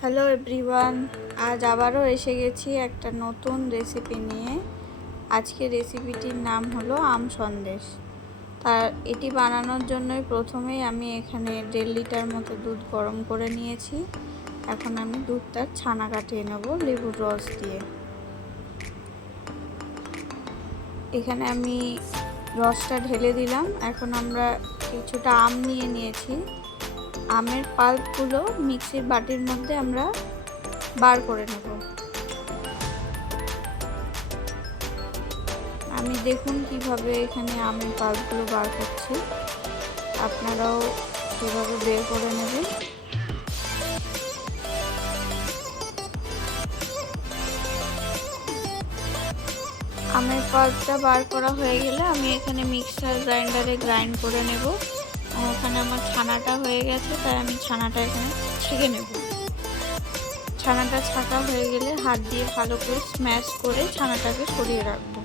Hello everyone, আজ আবারও এসে গেছি একটা নতুন রেসিপি নিয়ে। আজকের রেসিপিটির নাম হলো আম সন্দেশ। এটি বানানোর জন্যই প্রথমেই আমি এখানে 1.5 লিটার মতো দুধ গরম করে নিয়েছি। এখন আমি দুধটার ছানা কাটিয়ে নেব লেবুর রস দিয়ে। এখানে আমি রসটা ঢেলে দিলাম। এখন আমরা কিছুটা আম নিয়ে নিয়েছি। আমের পাল্পগুলো মিক্সির বাটির মধ্যে আমরা বার করে নেব। আমি দেখুন কিভাবে এখানে আমের পাল্পগুলো বার করছি, আপনারাও সেভাবে বের করে নেবেন। আমের পাল্পটা বার করা হয়ে গেলে আমি এখানে মিক্সার গ্রাইন্ডারে গ্রাইন্ড করে নেব। ওখানে আমার ছানাটা হয়ে গেছে, তাই আমি ছানাটা এখানে ছেঁকে নেব। ছানাটা ছাঁকা হয়ে গেলে হাত দিয়ে ভালো করে স্ম্যাশ করে ছানাটাকে সরিয়ে রাখবো।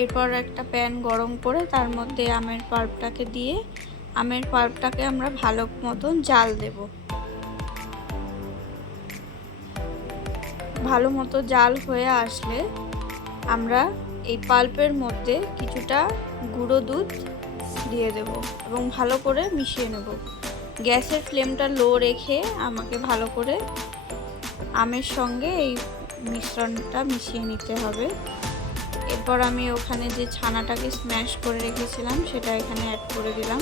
এরপর একটা প্যান গরম করে তার মধ্যে আমের পাল্পটাকে দিয়ে আমের পাল্পটাকে আমরা ভালো মতন জাল দেব। ভালো মতো জাল হয়ে আসলে আমরা এই পাল্পের মধ্যে কিছুটা গুঁড়ো দুধ দিয়ে দেব এবং ভালো করে মিশিয়ে নেব। গ্যাসের ফ্লেমটা লো রেখে আমাকে ভালো করে আমের সঙ্গে এই মিশ্রণটা মিশিয়ে নিতে হবে। এরপর আমি ওখানে যে ছানাটাকে স্ম্যাশ করে রেখেছিলাম সেটা এখানে অ্যাড করে দিলাম।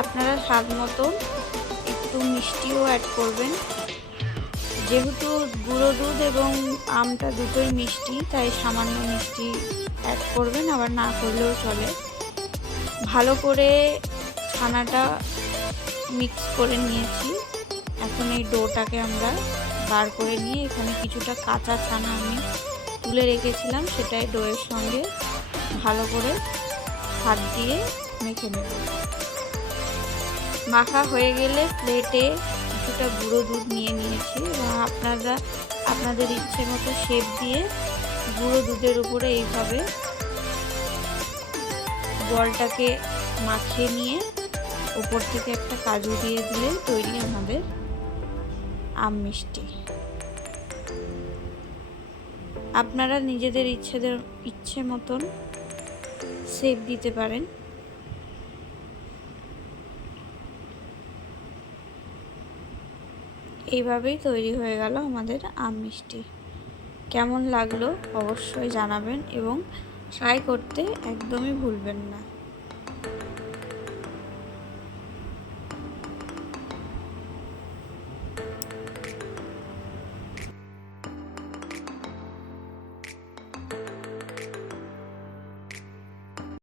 আপনারা স্বাদ মতো একটু মিষ্টিও অ্যাড করবেন। যেহেতু গুঁড়ো দুধ এবং আমটা দুটোই মিষ্টি, তাই সামান্য মিষ্টি অ্যাড করবেন, আবার না করলেও চলে। ভালো করে ছানাটা মিক্স করে নিয়েছি। এখন এই ডোটাকে আমরা বার করে নিয়ে এখানে কিছুটা কাঁচা ছানা আমি তুলে রেখেছিলাম, সেটাই ডোয়ের সঙ্গে ভালো করে হাত দিয়ে মেখে নেব। মাখা হয়ে গেলে প্লেটে কিছুটা গুঁড়ো দুধ নিয়ে নিয়েছি এবং আপনাদের ইচ্ছে মতো শেপ দিয়ে গুঁড়ো দুধের উপরে এইভাবে বলটাকে মাখিয়ে নিয়ে উপর থেকে একটা কাজু দিয়ে দিলে তৈরি আমাদের আম মিষ্টি। আপনারা নিজেদের ইচ্ছে মতন শেপ দিতে পারেন। এইভাবেই তৈরি হয়ে গেল আমাদের আম মিষ্টি। কেমন লাগলো অবশ্যই জানাবেন এবং ট্রাই করতে একদমই ভুলবেন না।